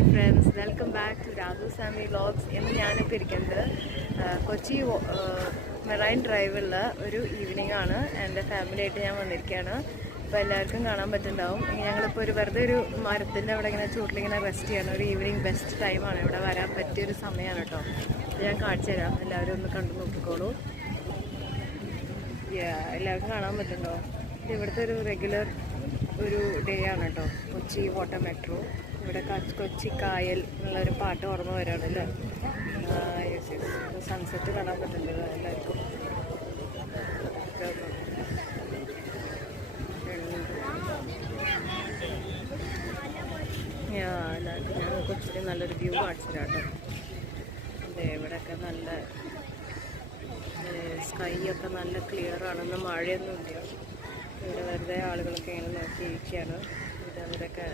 Hi friends, welcome back to Radhu Sami vlogs. ഇന്ന് ഞാനിപ്പോൾ ഇരിക്കുന്നത് കൊച്ചി മെറൈൻ ഡ്രൈവുള്ള ഒരു ഈവനിങ് ആണ്. എൻ്റെ ഫാമിലിയായിട്ട് ഞാൻ വന്നിരിക്കുകയാണ്. അപ്പോൾ എല്ലാവർക്കും കാണാൻ പറ്റുന്നുണ്ടാവും. ഞങ്ങളിപ്പോൾ വെറുതെ ഒരു മരത്തിൻ്റെ അവിടെ ഇങ്ങനെ ചൂട്ടിലിങ്ങനെ റെസ്റ്റ് ചെയ്യണം. ഒരു ഈവനിങ് ബെസ്റ്റ് ടൈമാണ്, ഇവിടെ വരാൻ പറ്റിയൊരു സമയമാണ് കേട്ടോ. ഇത് ഞാൻ കാണിച്ചു തരാം, എല്ലാവരും ഒന്ന് കണ്ടു നോക്കിക്കോളൂ. എല്ലാവർക്കും കാണാൻ പറ്റുന്നുണ്ടോ? ഇത് ഇവിടുത്തെ ഒരു റെഗുലർ ഒരു ഡേ ആണ് കേട്ടോ. കൊച്ചി വാട്ടർ മെട്രോ, ഇവിടെ കൊച്ചി കായൽ എന്നുള്ളൊരു പാട്ട് ഓർമ്മ വരികയാണ് അല്ലേ. യെസ് യെസ്, സൺസെറ്റ് കാണാൻ പറ്റുന്നുണ്ട് എല്ലാവർക്കും. എല്ലാവർക്കും ഞാൻ കൊച്ചിയിൽ നല്ലൊരു വ്യൂ കാണിച്ചു തരാം കേട്ടോ. അതെ, ഇവിടെയൊക്കെ നല്ല സ്കൈ ഒക്കെ നല്ല ക്ലിയർ ആണെന്ന്, മഴയൊന്നും ഇല്ല. ഇവിടെ വെറുതെ ആളുകളൊക്കെ ഇങ്ങനെ നോക്കിയിരിക്കുകയാണ്. ഇത് അവരൊക്കെ